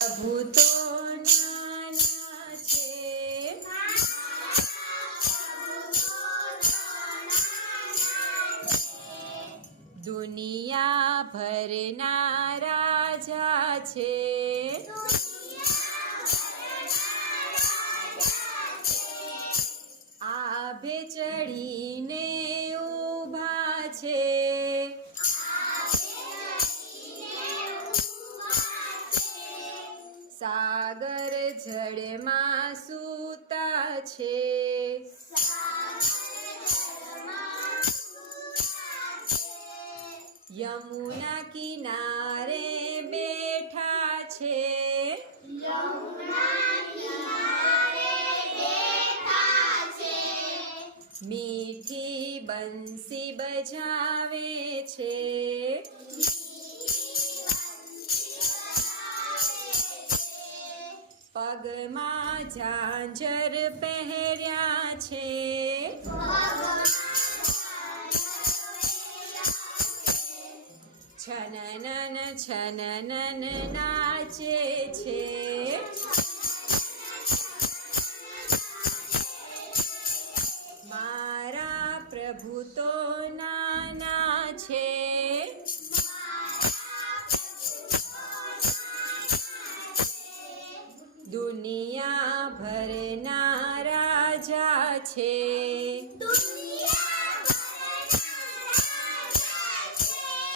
પ્રભુ તો નાના છે. દુનિયા ભરના રાજા છે. સાગર જળમાં સૂતા છે. યમુના કિનારે બેઠા છે. મીઠી બંસી બજાવે છે. પગમાં ઝાંઝર પહેર્યા છે. છનનન છનનન નાચે છે. મારા પ્રભુ તો નાના છે. દુનિયા ભરના રાજા છે.